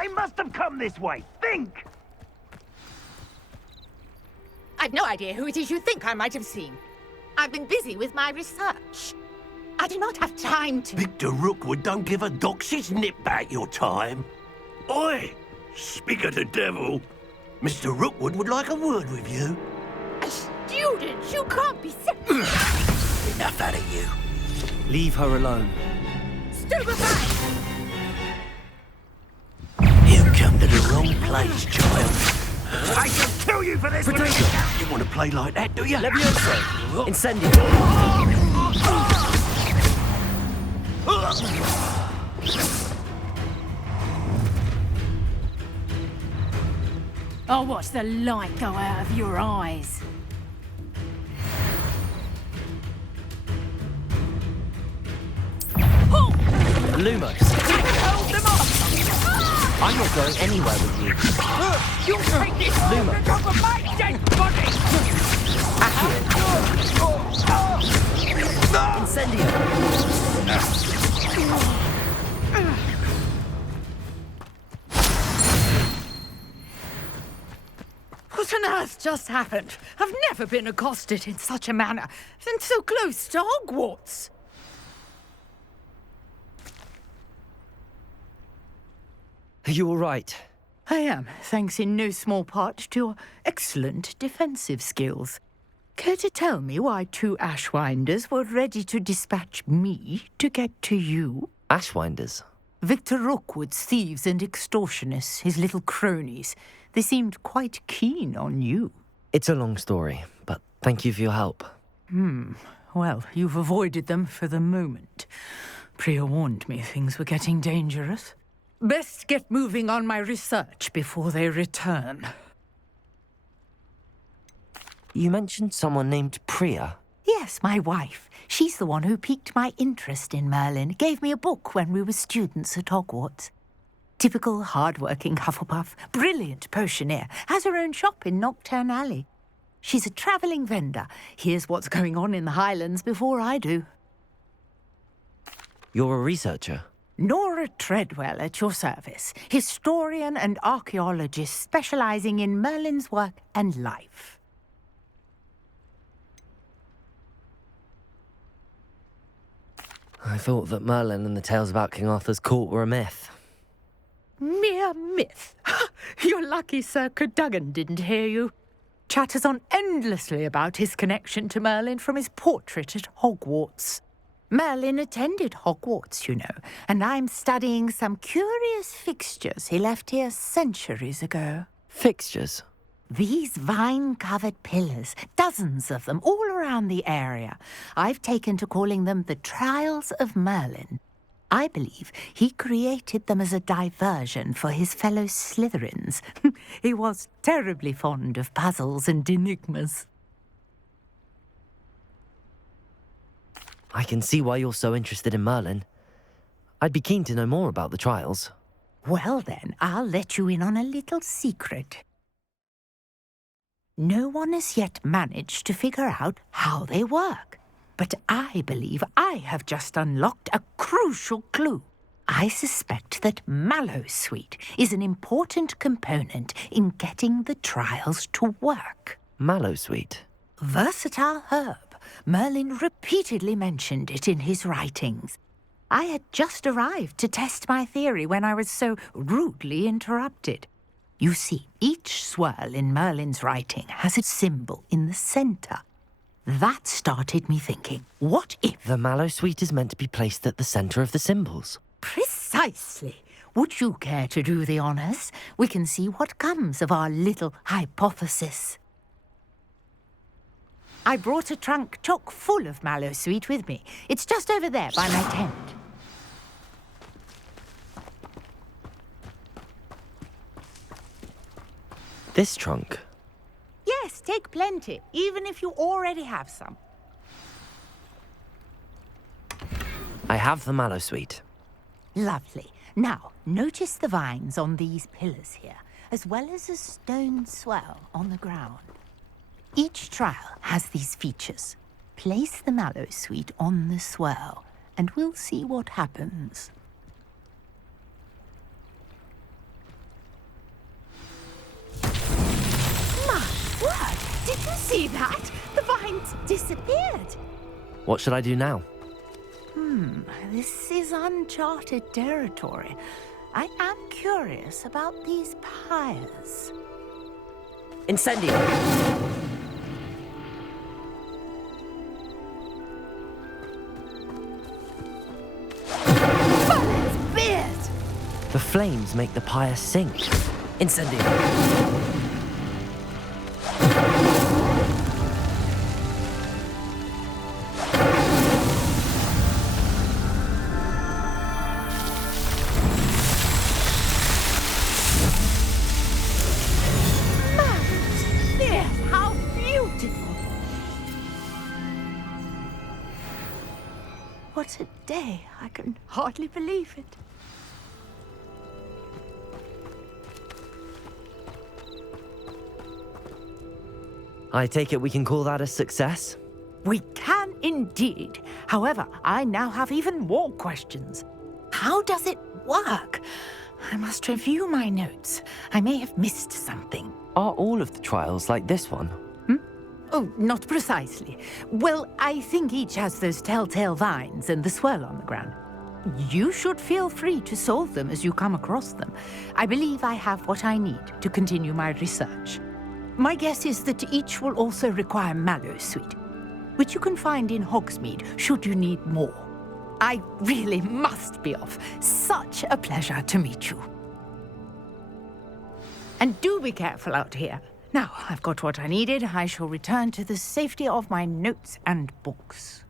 They must have come this way. Think! I've no idea who it is you think I might have seen. I've been busy with my research. I do not have time to... Victor Rookwood don't give a doxy's nip back your time. Oi! Speak of the devil. Mr. Rookwood would like a word with you. A student? You can't be sick. Enough out of you. Leave her alone. Stupefy! You come to the wrong place, child. I shall kill you for this! You want to play like that, do you? Levioso! Incendio! I'll watch the light go out of your eyes. Lumos! Hold them off! I'm not going anywhere with you. You'll take this Lumos! off of my dead body! Incendio! What on earth just happened? I've never been accosted in such a manner, and so close to Hogwarts. Are you all right? I am, thanks in no small part to your excellent defensive skills. Care to tell me why two Ashwinders were ready to dispatch me to get to you? Ashwinders? Victor Rookwood's thieves and extortionists, his little cronies. They seemed quite keen on you. It's a long story, but thank you for your help. Well, you've avoided them for the moment. Priya warned me things were getting dangerous. Best get moving on my research before they return. You mentioned someone named Priya. Yes, my wife. She's the one who piqued my interest in Merlin. Gave me a book when we were students at Hogwarts. Typical hard-working Hufflepuff, brilliant potioneer, has her own shop in Knockturn Alley. She's a travelling vendor. Hears what's going on in the Highlands before I do. You're a researcher? Nora Treadwell at your service, historian and archaeologist specialising in Merlin's work and life. I thought that Merlin and the tales about King Arthur's court were a myth. Mere myth. You're lucky Sir Cadogan didn't hear you. Chatters on endlessly about his connection to Merlin from his portrait at Hogwarts. Merlin attended Hogwarts, you know, and I'm studying some curious fixtures he left here centuries ago. Fixtures? These vine-covered pillars, dozens of them, all around the area. I've taken to calling them the Trials of Merlin. I believe he created them as a diversion for his fellow Slytherins. He was terribly fond of puzzles and enigmas. I can see why you're so interested in Merlin. I'd be keen to know more about the trials. Well then, I'll let you in on a little secret. No one has yet managed to figure out how they work. But I believe I have just unlocked a crucial clue. I suspect that Mallowsweet is an important component in getting the trials to work. Mallowsweet? Versatile herb. Merlin repeatedly mentioned it in his writings. I had just arrived to test my theory when I was so rudely interrupted. You see, each swirl in Merlin's writing has a symbol in the centre. That started me thinking, what if... The Mallowsweet is meant to be placed at the centre of the symbols. Precisely. Would you care to do the honours? We can see what comes of our little hypothesis. I brought a trunk chock full of Mallowsweet with me. It's just over there by my tent. This trunk? Yes, take plenty, even if you already have some. I have the Mallowsweet. Lovely. Now, notice the vines on these pillars here, as well as a stone swell on the ground. Each trial has these features. Place the Mallowsweet on the swell, and we'll see what happens. See that? The vines disappeared. What should I do now? This is uncharted territory. I am curious about these pyres. Incendio! Merlin's beard! The flames make the pyre sink. Incendio! Merlin's beard! How beautiful! What a day. I can hardly believe it. I take it we can call that a success? We can indeed. However, I now have even more questions. How does it work? I must review my notes. I may have missed something. Are all of the trials like this one? Oh, not precisely. Well, I think each has those telltale vines and the swirl on the ground. You should feel free to solve them as you come across them. I believe I have what I need to continue my research. My guess is that each will also require mallow sweet, which you can find in Hogsmeade should you need more. I really must be off. Such a pleasure to meet you. And do be careful out here. Now, I've got what I needed. I shall return to the safety of my notes and books.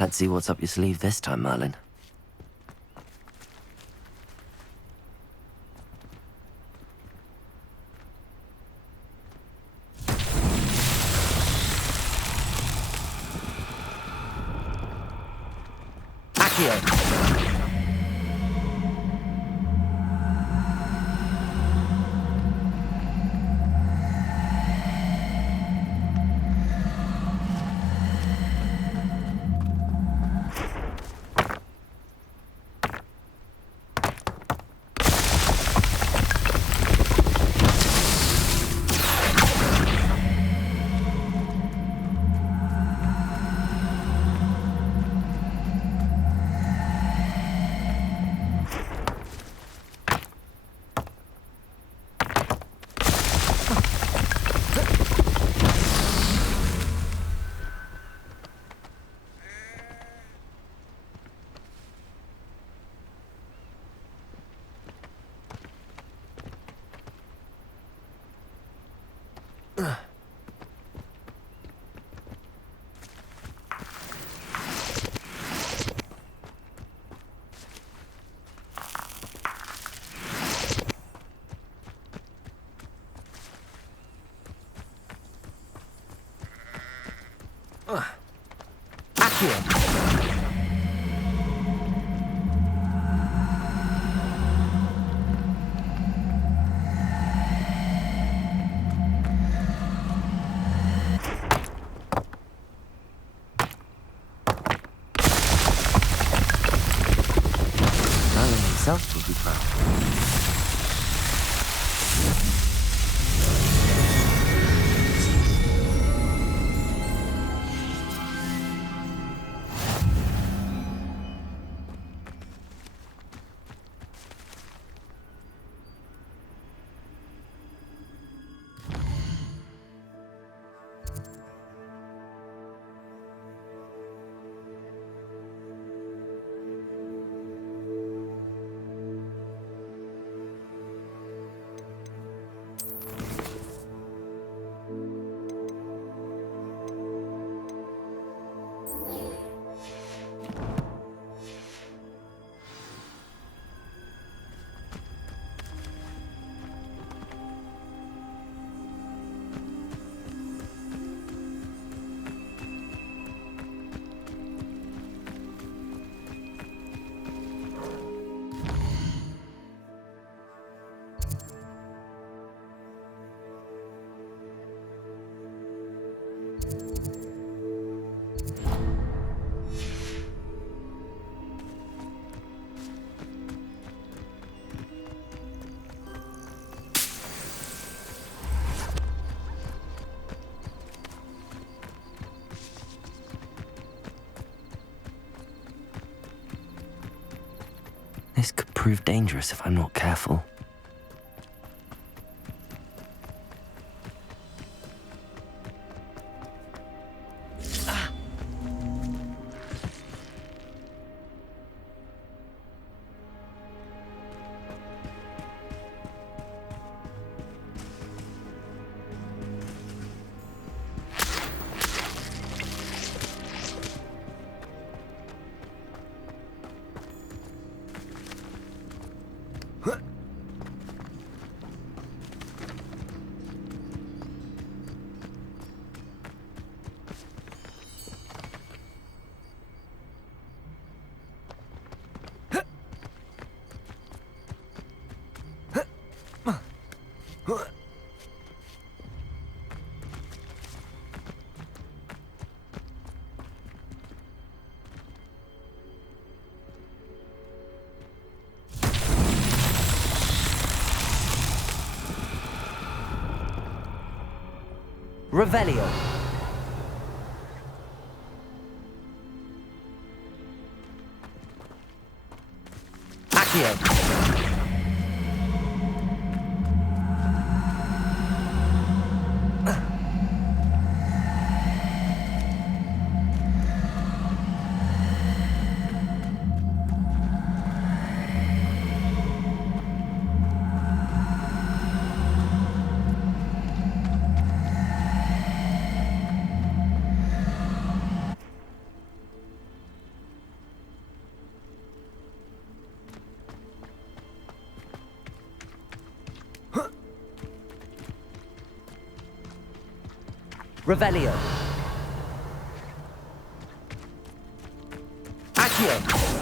Let's see what's up your sleeve this time, Merlin. Accio! Accio! Merlin himself will be proud. This could prove dangerous if I'm not careful. Revelio. Accio. Revelio. Accio.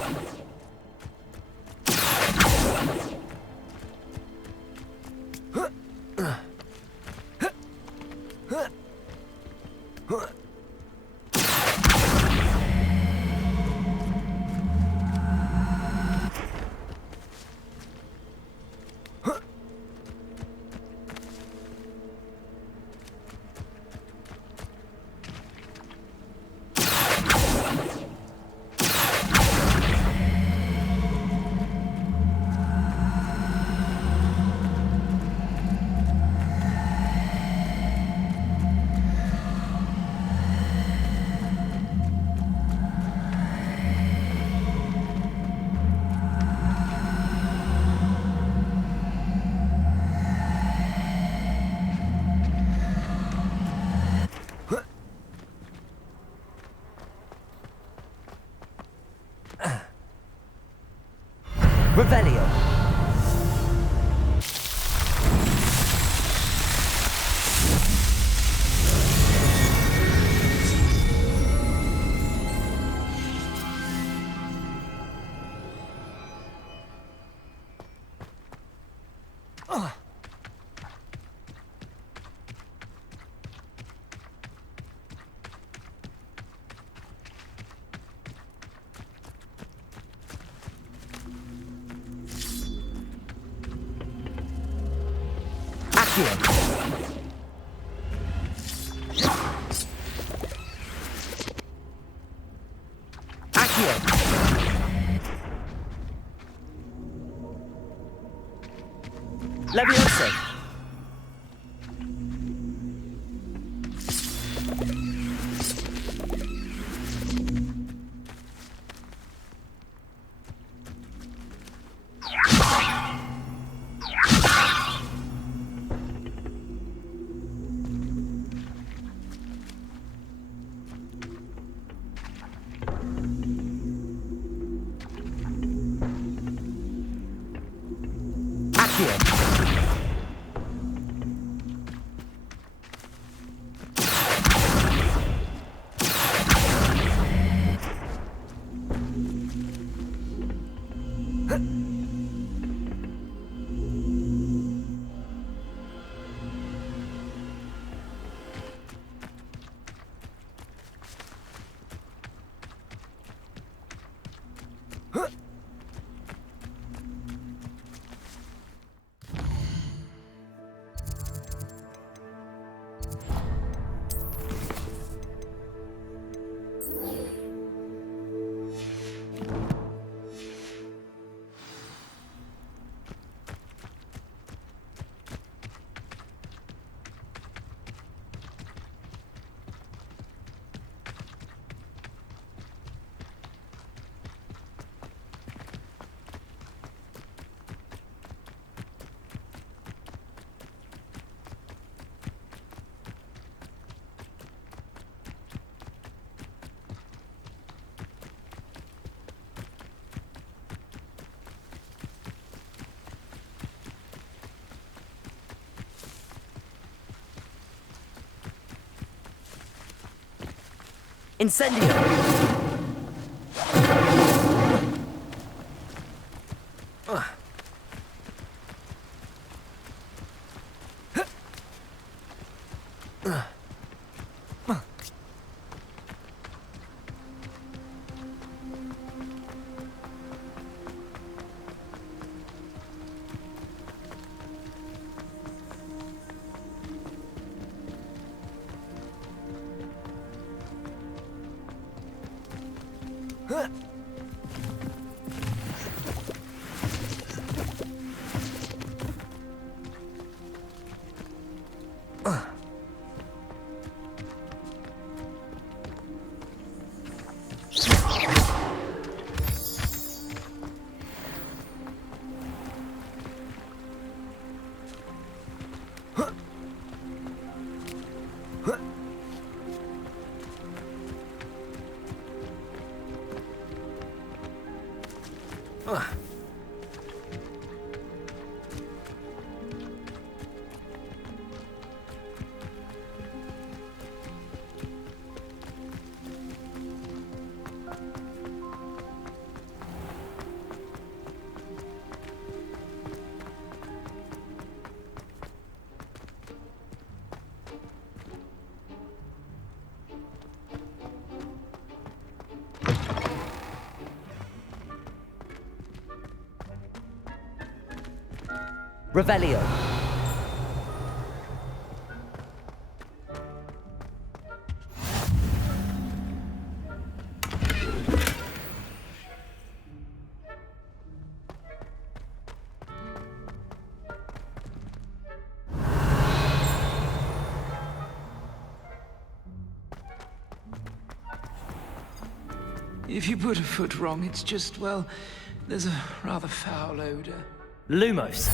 Revelio. Levioso. Incendio! Revelio. If you put a foot wrong, it's just, well, there's a rather foul odor. Lumos.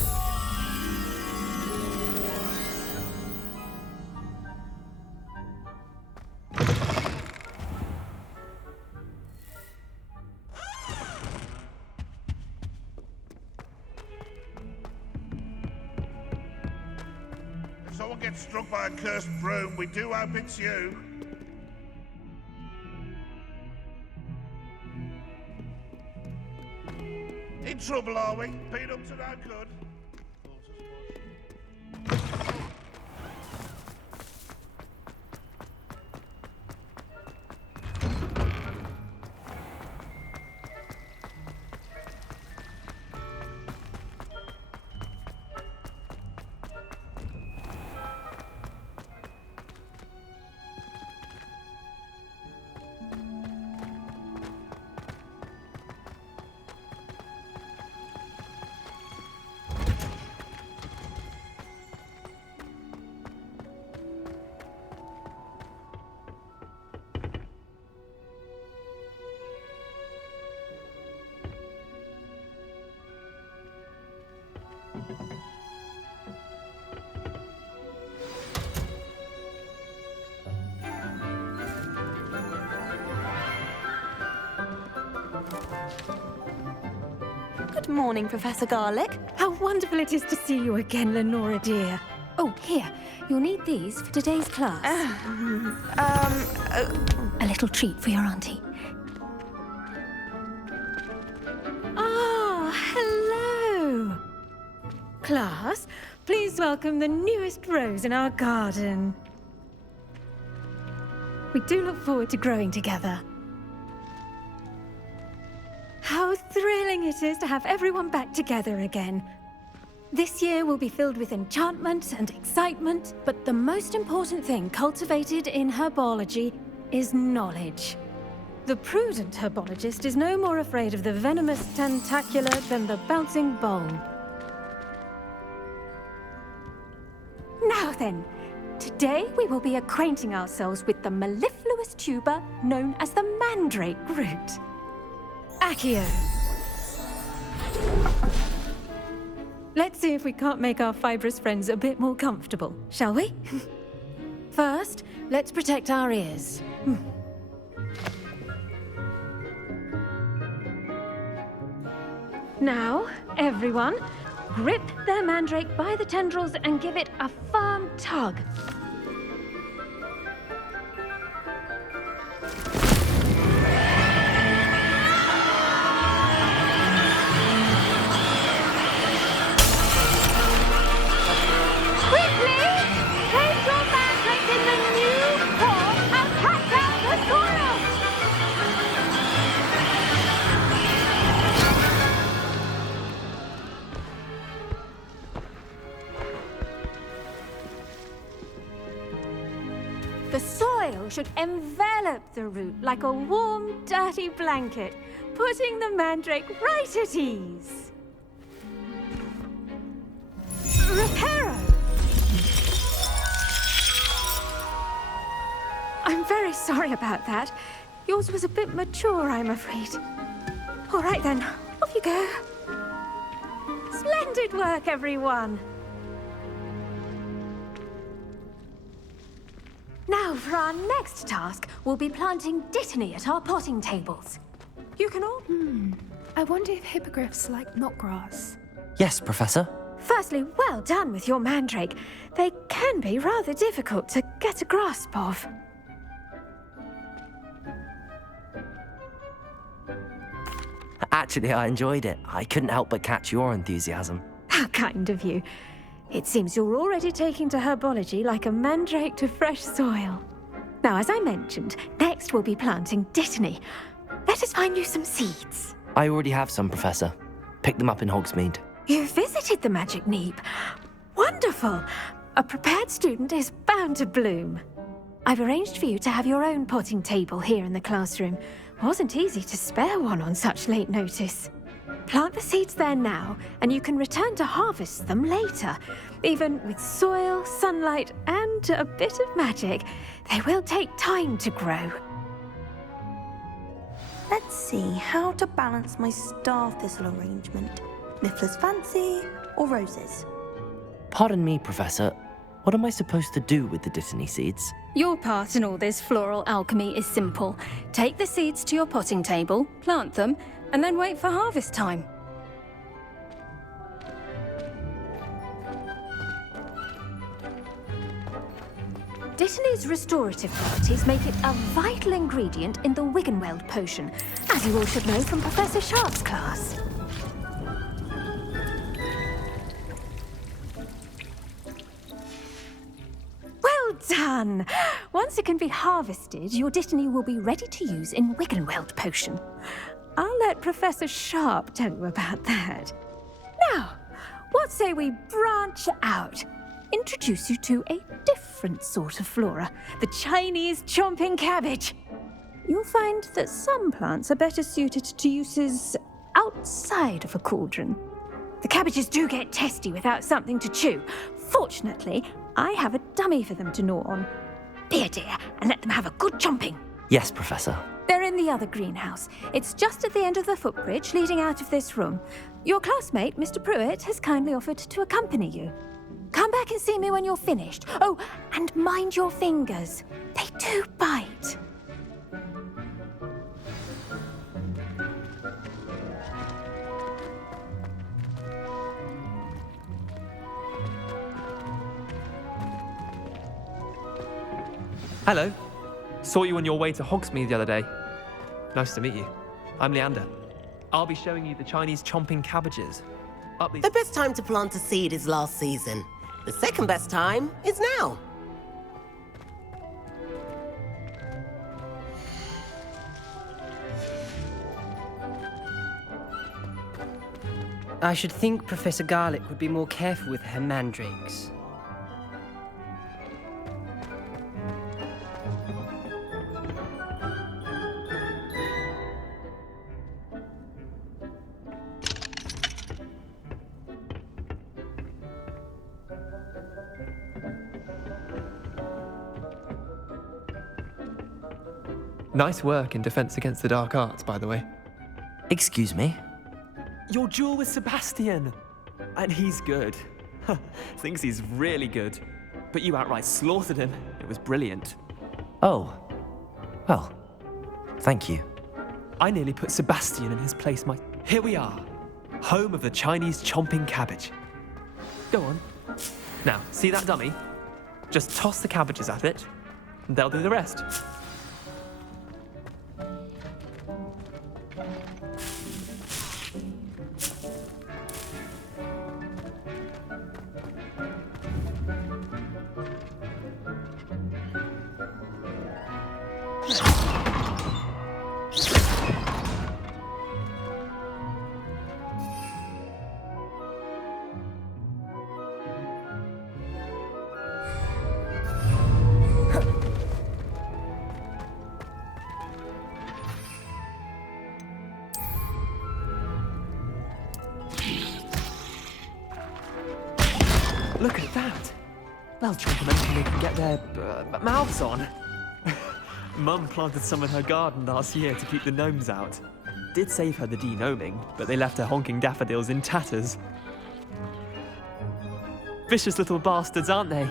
If someone gets struck by a cursed broom, we do hope it's you. In trouble, are we? Peanuts are no good. Good morning, Professor Garlick. How wonderful it is to see you again, Lenora dear. Oh, here, you'll need these for today's class. A little treat for your auntie. Ah, hello. Class, please welcome the newest rose in our garden. We do look forward to growing together. How thrilling it is to have everyone back together again. This year will be filled with enchantment and excitement, but the most important thing cultivated in herbology is knowledge. The prudent herbologist is no more afraid of the venomous tentacula than the bouncing bulb. Now then, today we will be acquainting ourselves with the mellifluous tuber known as the mandrake root. Accio. Let's see if we can't make our fibrous friends a bit more comfortable, shall we? First, let's protect our ears. Now, everyone, grip their mandrake by the tendrils and give it a firm tug. oil should envelop the root like a warm, dirty blanket, putting the mandrake right at ease. Reparo! I'm very sorry about that. Yours was a bit mature, I'm afraid. All right then, off you go. Splendid work, everyone. Now, for our next task, we'll be planting dittany at our potting tables. You can all... I wonder if hippogriffs like knotgrass. Yes, Professor. Firstly, well done with your mandrake. They can be rather difficult to get a grasp of. Actually, I enjoyed it. I couldn't help but catch your enthusiasm. How kind of you. It seems you're already taking to herbology like a mandrake to fresh soil. Now, as I mentioned, next we'll be planting dittany. Let us find you some seeds. I already have some, Professor. Picked them up in Hogsmeade. You visited the Magic Neep. Wonderful. A prepared student is bound to bloom. I've arranged for you to have your own potting table here in the classroom. Wasn't easy to spare one on such late notice. Plant the seeds there now, and you can return to harvest them later. Even with soil, sunlight, and a bit of magic, they will take time to grow. Let's see how to balance my star thistle arrangement. Niffler's fancy or roses? Pardon me, Professor. What am I supposed to do with the dittany seeds? Your part in all this floral alchemy is simple. Take the seeds to your potting table, plant them, and then wait for harvest time. Dittany's restorative properties make it a vital ingredient in the Wiggenweld potion, as you all should know from Professor Sharp's class. Well done! Once it can be harvested, your dittany will be ready to use in Wiggenweld potion. I'll let Professor Sharp tell you about that. Now, what say we branch out? Introduce you to a different sort of flora, the Chinese chomping cabbage. You'll find that some plants are better suited to uses outside of a cauldron. The cabbages do get testy without something to chew. Fortunately, I have a dummy for them to gnaw on. Be a dear and let them have a good chomping. Yes, Professor. They're in the other greenhouse. It's just at the end of the footbridge leading out of this room. Your classmate, Mr. Pruitt, has kindly offered to accompany you. Come back and see me when you're finished. Oh, and mind your fingers. They do bite. Hello. Saw you on your way to Hogsmeade the other day. Nice to meet you. I'm Leander. I'll be showing you the Chinese chomping cabbages. Up these... The best time to plant a seed is last season. The second best time is now. I should think Professor Garlick would be more careful with her mandrakes. Nice work in Defense Against the Dark Arts, by the way. Excuse me? Your duel with Sebastian! And he's good. Thinks he's really good. But you outright slaughtered him. It was brilliant. Oh. Well, thank you. I nearly put Sebastian in his place. Here we are. Home of the Chinese chomping cabbage. Go on. Now, see that dummy? Just toss the cabbages at it, and they'll do the rest. Look at that. They'll chomp on anything they can get their mouths on. Mum planted some in her garden last year to keep the gnomes out. Did save her the de-gnoming, but they left her honking daffodils in tatters. Vicious little bastards, aren't they?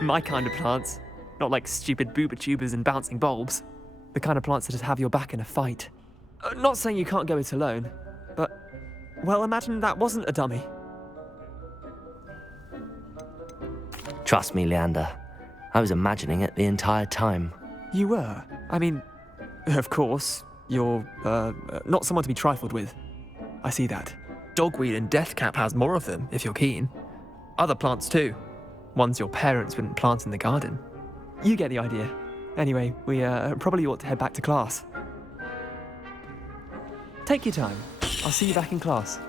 My kind of plants. Not like stupid booba tubers and bouncing bulbs. The kind of plants that just have your back in a fight. Not saying you can't go it alone, but... well, imagine that wasn't a dummy. Trust me, Leander. I was imagining it the entire time. You were? I mean, of course, you're, not someone to be trifled with. I see that. Dogweed and deathcap has more of them, if you're keen. Other plants too. Ones your parents wouldn't plant in the garden. You get the idea. Anyway, we probably ought to head back to class. Take your time. I'll see you back in class.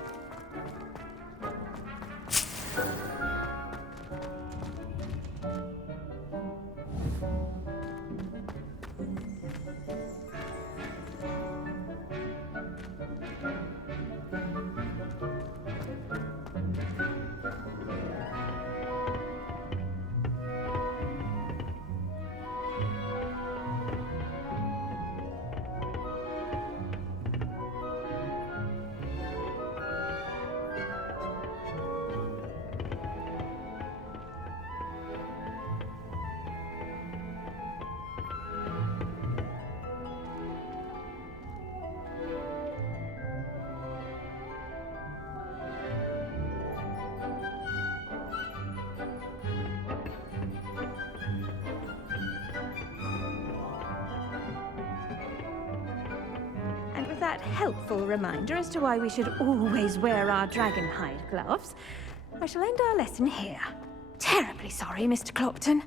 That helpful reminder as to why we should always wear our dragonhide gloves, I shall end our lesson here. Terribly sorry, Mr. Clopton.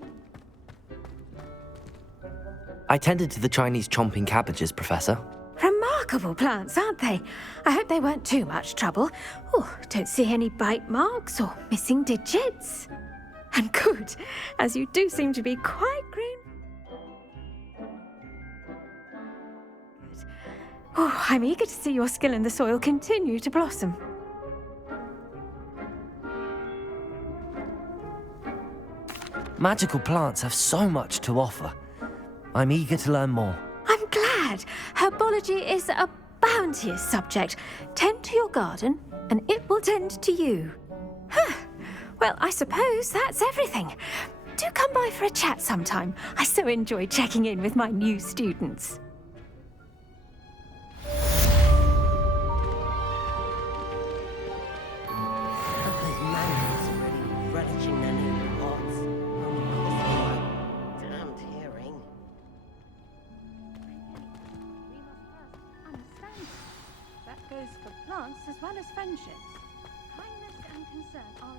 I tended to the Chinese chomping cabbages, Professor. Remarkable plants, aren't they? I hope they weren't too much trouble. Oh, don't see any bite marks or missing digits. And good, as you do seem to be quite green. Oh, I'm eager to see your skill in the soil continue to blossom. Magical plants have so much to offer. I'm eager to learn more. I'm glad. Herbology is a bounteous subject. Tend to your garden, and it will tend to you. Huh. Well, I suppose that's everything. Do come by for a chat sometime. I so enjoy checking in with my new students. As well as friendships. Kindness and concern are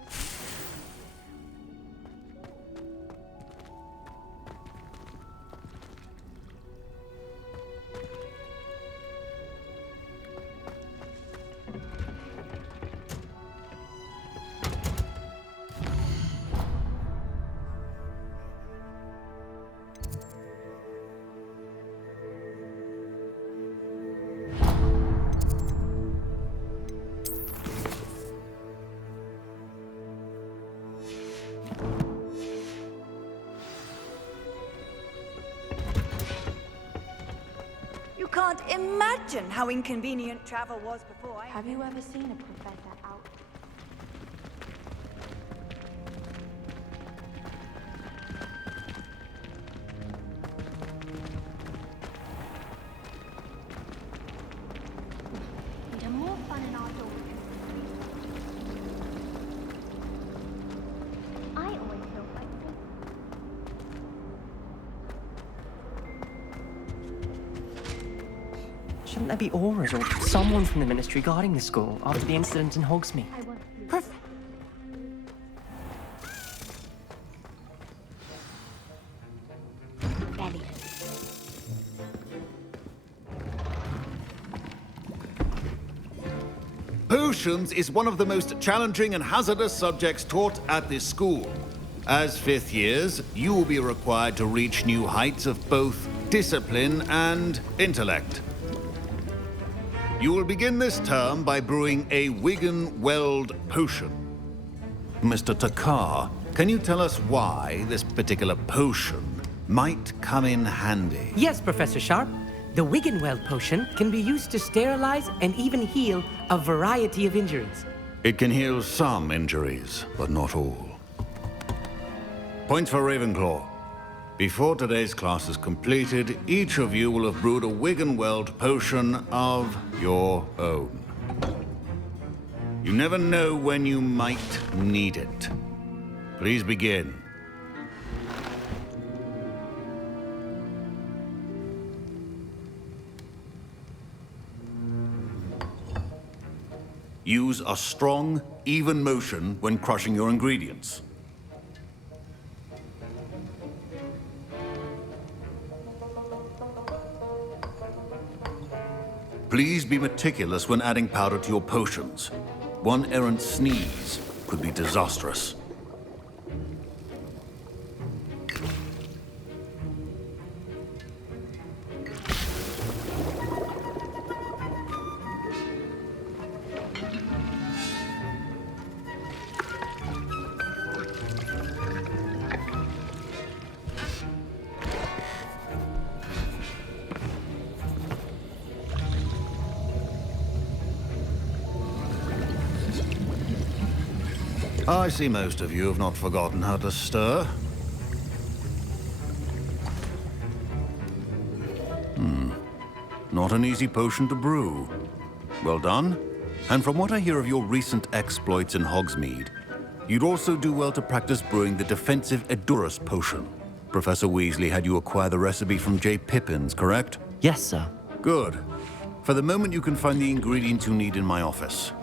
can't imagine how inconvenient travel was before. Have you ever seen a professor out? We'd have more fun in outdoors. I always felt like Shouldn't there be auras or someone from the ministry guarding the school after the incident in Hogsmeade? Potions is one of the most challenging and hazardous subjects taught at this school. As fifth years, you will be required to reach new heights of both discipline and intellect. You will begin this term by brewing a Wigan Weld potion. Mr. Takar, can you tell us why this particular potion might come in handy? Yes, Professor Sharp. The Wiggenweld potion can be used to sterilize and even heal a variety of injuries. It can heal some injuries, but not all. Points for Ravenclaw. Before today's class is completed, each of you will have brewed a Wiggenweld potion of your own. You never know when you might need it. Please begin. Use a strong, even motion when crushing your ingredients. Please be meticulous when adding powder to your potions. One errant sneeze could be disastrous. I see most of you have not forgotten how to stir. Not an easy potion to brew. Well done. And from what I hear of your recent exploits in Hogsmeade, you'd also do well to practice brewing the defensive Edurus potion. Professor Weasley had you acquire the recipe from J. Pippins, correct? Yes, sir. Good. For the moment, you can find the ingredients you need in my office.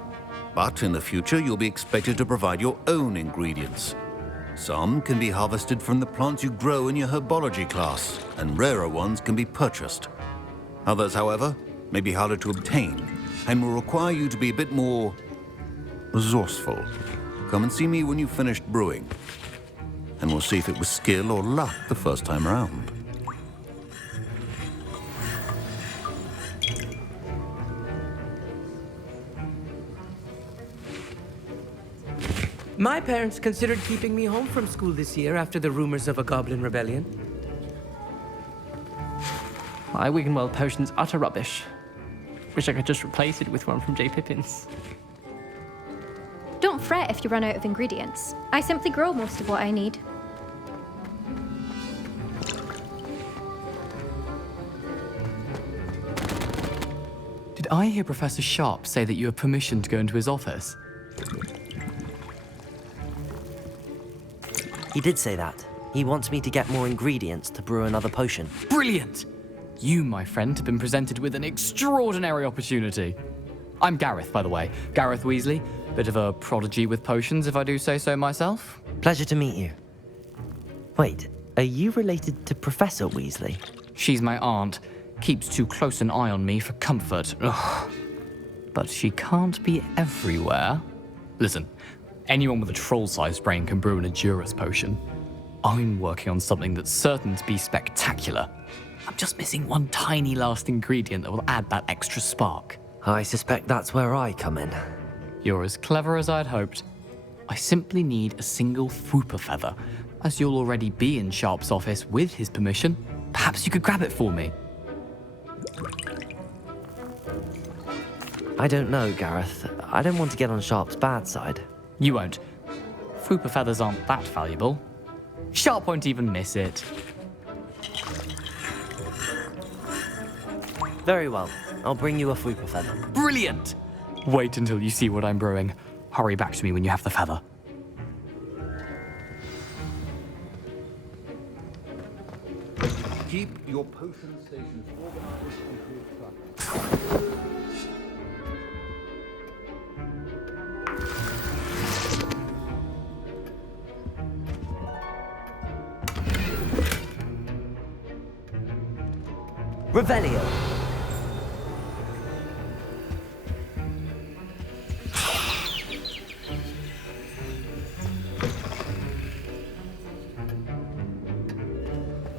But in the future, you'll be expected to provide your own ingredients. Some can be harvested from the plants you grow in your herbology class, and rarer ones can be purchased. Others, however, may be harder to obtain, and will require you to be a bit more resourceful. Come and see me when you've finished brewing, and we'll see if it was skill or luck the first time around. My parents considered keeping me home from school this year after the rumors of a goblin rebellion. My Wiggenweld potion's utter rubbish. Wish I could just replace it with one from J. Pippins. Don't fret if you run out of ingredients. I simply grow most of what I need. Did I hear Professor Sharp say that you have permission to go into his office? He did say that. He wants me to get more ingredients to brew another potion. Brilliant! You, my friend, have been presented with an extraordinary opportunity. I'm Gareth, by the way. Gareth Weasley. Bit of a prodigy with potions, if I do say so myself. Pleasure to meet you. Wait, are you related to Professor Weasley? She's my aunt. Keeps too close an eye on me for comfort. Ugh. But she can't be everywhere. Listen, anyone with a troll-sized brain can brew an Edurus potion. I'm working on something that's certain to be spectacular. I'm just missing one tiny last ingredient that will add that extra spark. I suspect that's where I come in. You're as clever as I'd hoped. I simply need a single Fwooper feather. As you'll already be in Sharp's office with his permission, perhaps you could grab it for me. I don't know, Gareth. I don't want to get on Sharp's bad side. You won't. Fwooper feathers aren't that valuable. Sharp won't even miss it. Very well. I'll bring you a Fwooper feather. Brilliant! Wait until you see what I'm brewing. Hurry back to me when you have the feather. Keep your potion stations organized and to Revelio.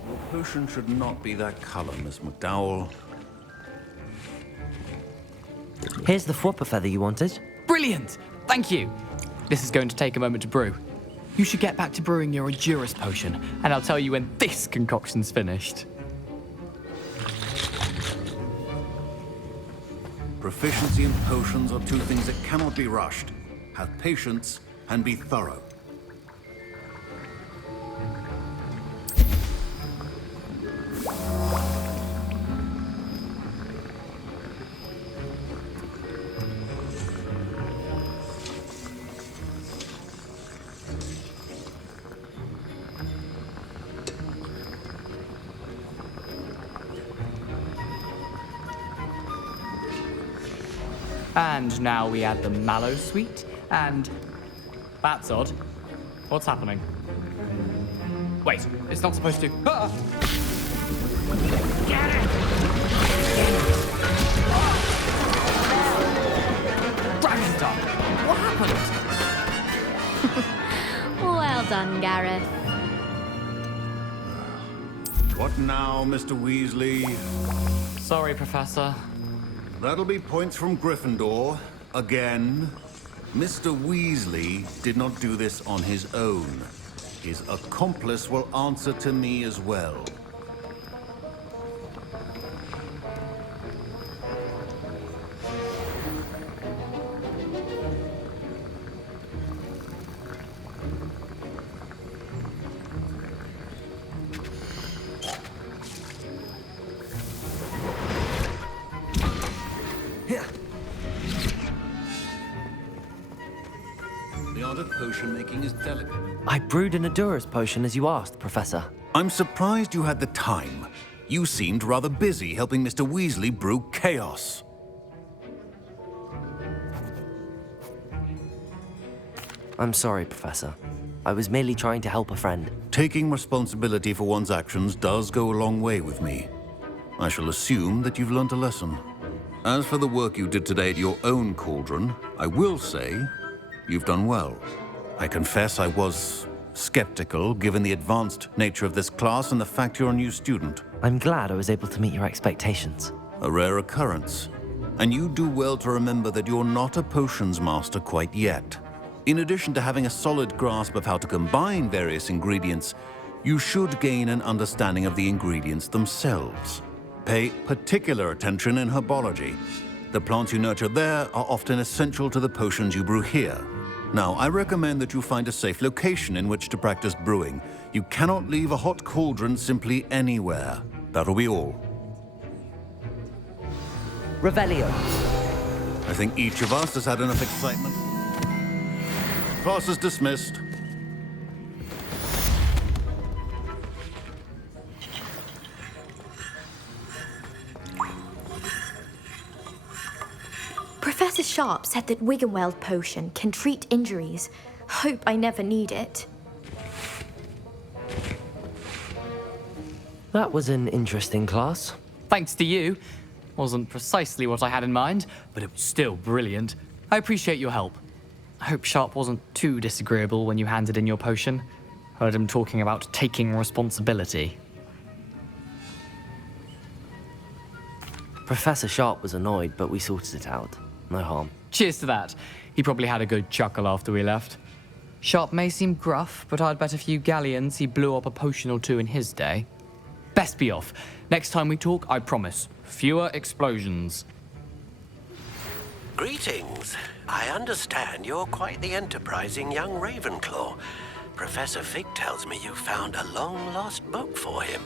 Your potion should not be that color, Miss McDowell. Here's the Fwooper feather you wanted. Brilliant! Thank you! This is going to take a moment to brew. You should get back to brewing your Endurance potion, and I'll tell you when this concoction's finished. Proficiency and potions are two things that cannot be rushed. Have patience and be thorough. And now we add the mallow sweet, and... That's odd. What's happening? Wait, it's not supposed to... Ah! Get it! Dragon's what happened? Well done, Gareth. What now, Mr. Weasley? Sorry, Professor. That'll be points from Gryffindor. Again. Mr. Weasley did not do this on his own. His accomplice will answer to me as well. The art of potion making is delicate. I brewed an Endurance potion as you asked, Professor. I'm surprised you had the time. You seemed rather busy helping Mr. Weasley brew chaos. I'm sorry, Professor. I was merely trying to help a friend. Taking responsibility for one's actions does go a long way with me. I shall assume that you've learnt a lesson. As for the work you did today at your own cauldron, I will say you've done well. I confess I was skeptical, given the advanced nature of this class and the fact you're a new student. I'm glad I was able to meet your expectations. A rare occurrence. And you do well to remember that you're not a potions master quite yet. In addition to having a solid grasp of how to combine various ingredients, you should gain an understanding of the ingredients themselves. Pay particular attention in herbology. The plants you nurture there are often essential to the potions you brew here. Now, I recommend that you find a safe location in which to practice brewing. You cannot leave a hot cauldron simply anywhere. That'll be all. Revelio. I think each of us has had enough excitement. Class is dismissed. Professor Sharp said that Wiggenweld potion can treat injuries. Hope I never need it. That was an interesting class. Thanks to you. Wasn't precisely what I had in mind, but it was still brilliant. I appreciate your help. I hope Sharp wasn't too disagreeable when you handed in your potion. Heard him talking about taking responsibility. Professor Sharp was annoyed, but we sorted it out. No harm. Cheers to that. He probably had a good chuckle after we left. Sharp may seem gruff, but I'd bet a few galleons he blew up a potion or two in his day. Best be off. Next time we talk, I promise, fewer explosions. Greetings. I understand you're quite the enterprising young Ravenclaw. Professor Fig tells me you found a long-lost book for him.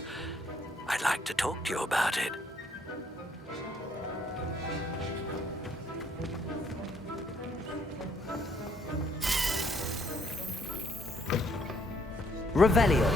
I'd like to talk to you about it. Revelio.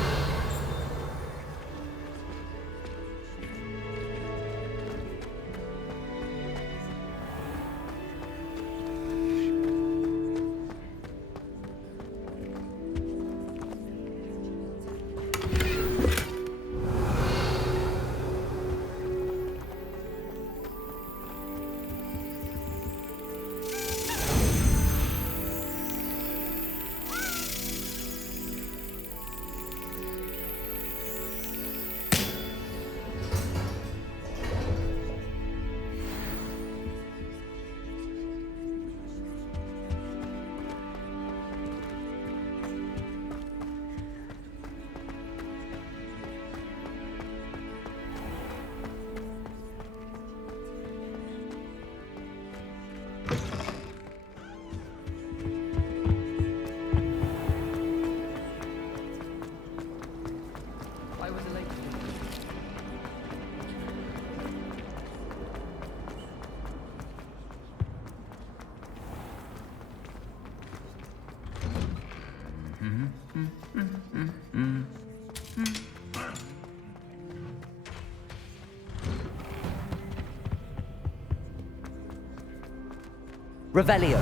Revelio.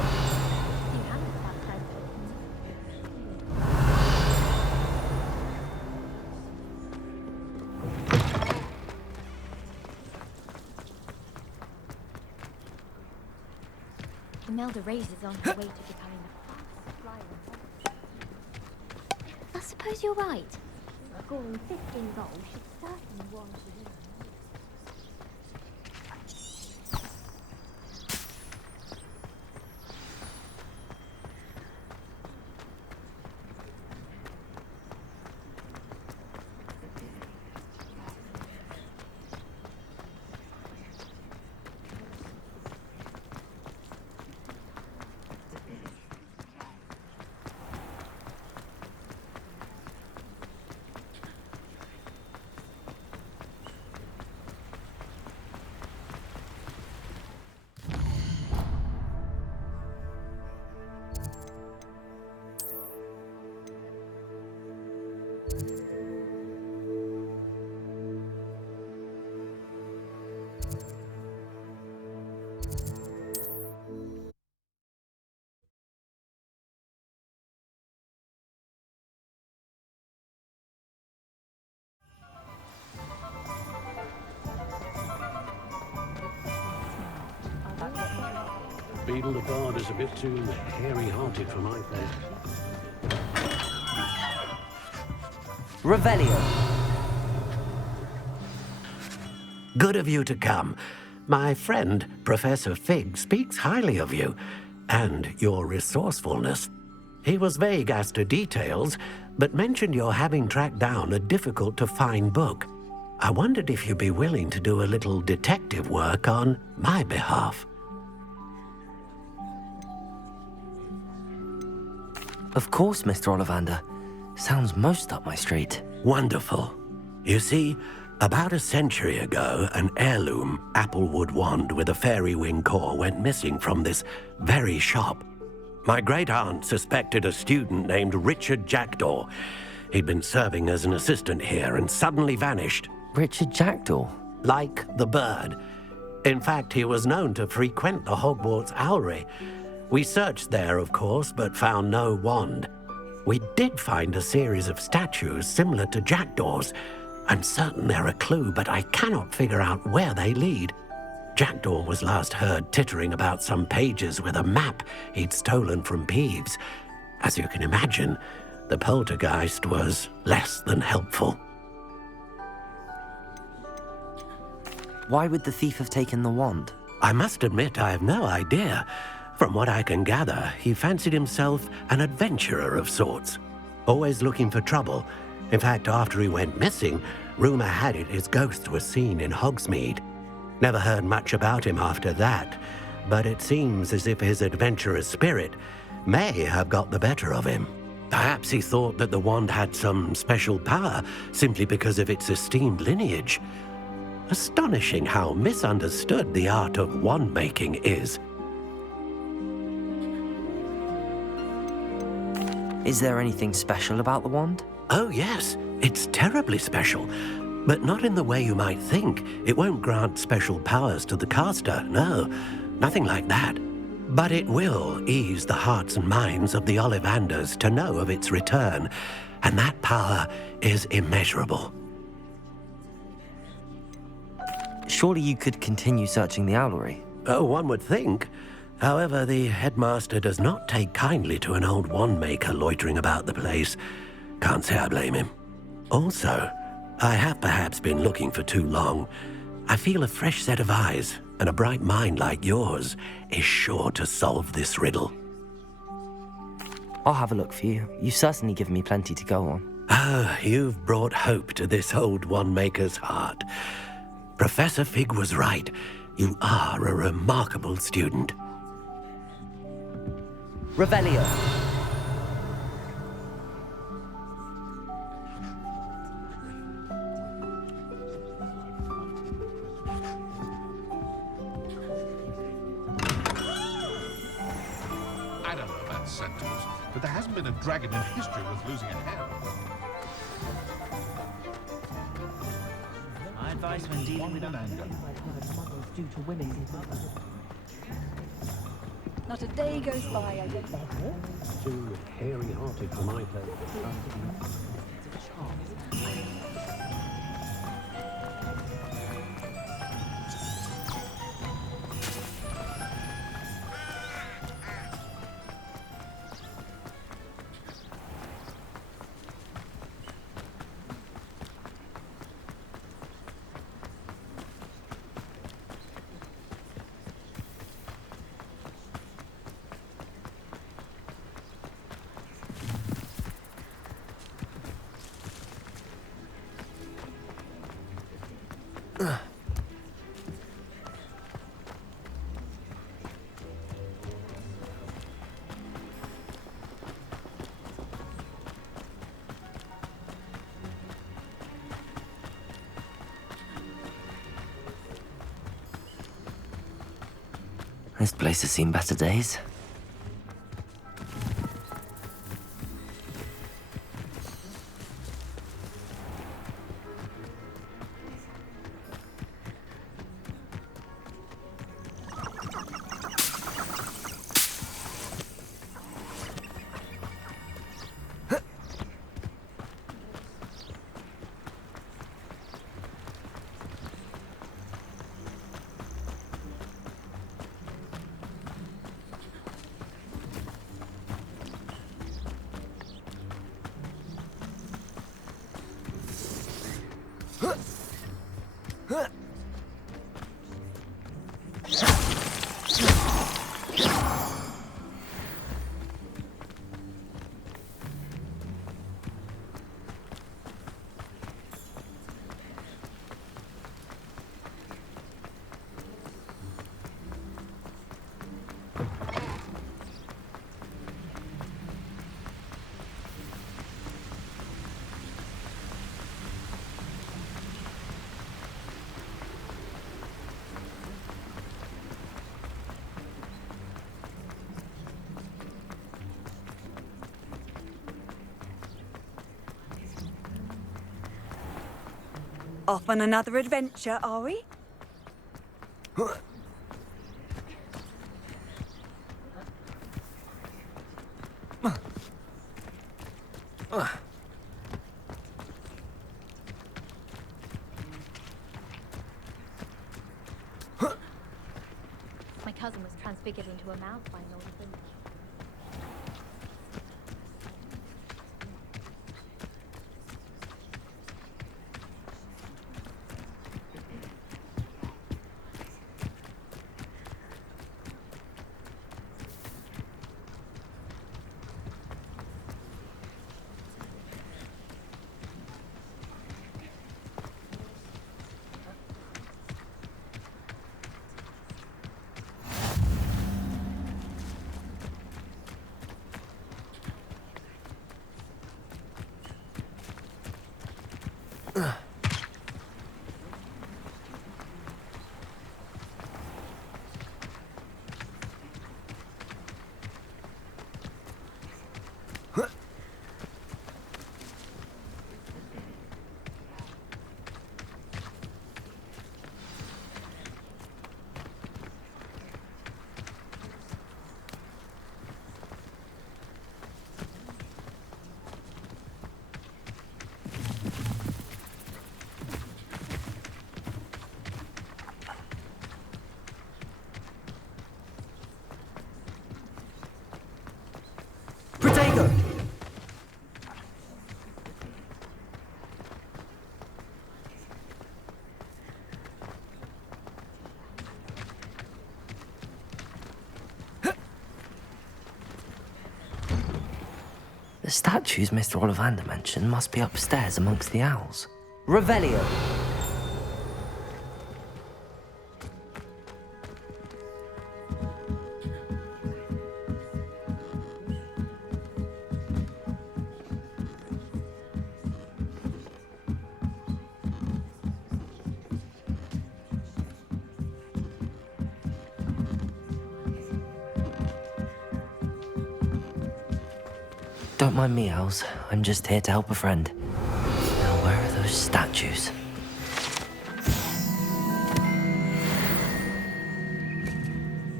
Imelda Reyes is on her way to becoming the fastest flyer in Hogwarts. I suppose you're right. Scoring 15 goals should certainly warrant a win. Beadle the Bard is a bit too hairy-hearted for my taste. Revelio. Good of you to come. My friend, Professor Fig, speaks highly of you and your resourcefulness. He was vague as to details, but mentioned your having tracked down a difficult-to-find book. I wondered if you'd be willing to do a little detective work on my behalf. Of course, Mr. Ollivander. Sounds most up my street. Wonderful. You see, about a century ago, an heirloom applewood wand with a fairy wing core went missing from this very shop. My great-aunt suspected a student named Richard Jackdaw. He'd been serving as an assistant here and suddenly vanished. Richard Jackdaw? Like the bird. In fact, he was known to frequent the Hogwarts Owlery. We searched there, of course, but found no wand. We did find a series of statues similar to Jackdaw's. I'm certain they're a clue, but I cannot figure out where they lead. Jackdaw was last heard tittering about some pages with a map he'd stolen from Peeves. As you can imagine, the poltergeist was less than helpful. Why would the thief have taken the wand? I must admit I have no idea. From what I can gather, he fancied himself an adventurer of sorts, always looking for trouble. In fact, after he went missing, rumor had it his ghost was seen in Hogsmeade. Never heard much about him after that, but it seems as if his adventurous spirit may have got the better of him. Perhaps he thought that the wand had some special power simply because of its esteemed lineage. Astonishing how misunderstood the art of wand-making is. Is there anything special about the wand? Oh, yes. It's terribly special. But not in the way you might think. It won't grant special powers to the caster, no. Nothing like that. But it will ease the hearts and minds of the Ollivanders to know of its return. And that power is immeasurable. Surely you could continue searching the Owlery. Oh, one would think. However, the headmaster does not take kindly to an old wand-maker loitering about the place. Can't say I blame him. Also, I have perhaps been looking for too long. I feel a fresh set of eyes, and a bright mind like yours is sure to solve this riddle. I'll have a look for you. You've certainly given me plenty to go on. Ah, you've brought hope to this old wand-maker's heart. Professor Fig was right. You are a remarkable student. Revelio. I don't know about centaurs, but there hasn't been a dragon in history worth losing a hair on. My advice when dealing with anger. due to women. Not a day goes by I don't... Too hairy-hearted for my taste. This place has seen better days. Off on another adventure, are we? My cousin was transfigured into a mouse by an old friend. Protego! The statues Mr. Ollivander mentioned must be upstairs amongst the owls. Revelio. Don't mind me, owls. I'm just here to help a friend. Now, where are those statues?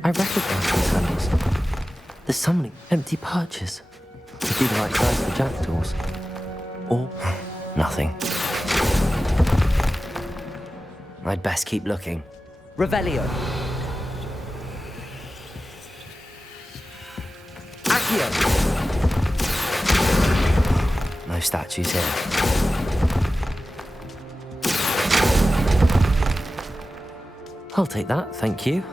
I recognize these handles. There's so many empty perches. Could be the right size for jackdaws. Or nothing. I'd best keep looking. Revelio. Accio. No statues here. I'll take that, thank you.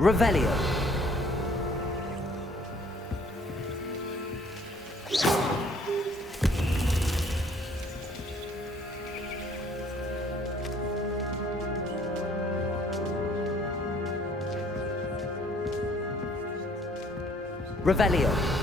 Revelio. Revelio.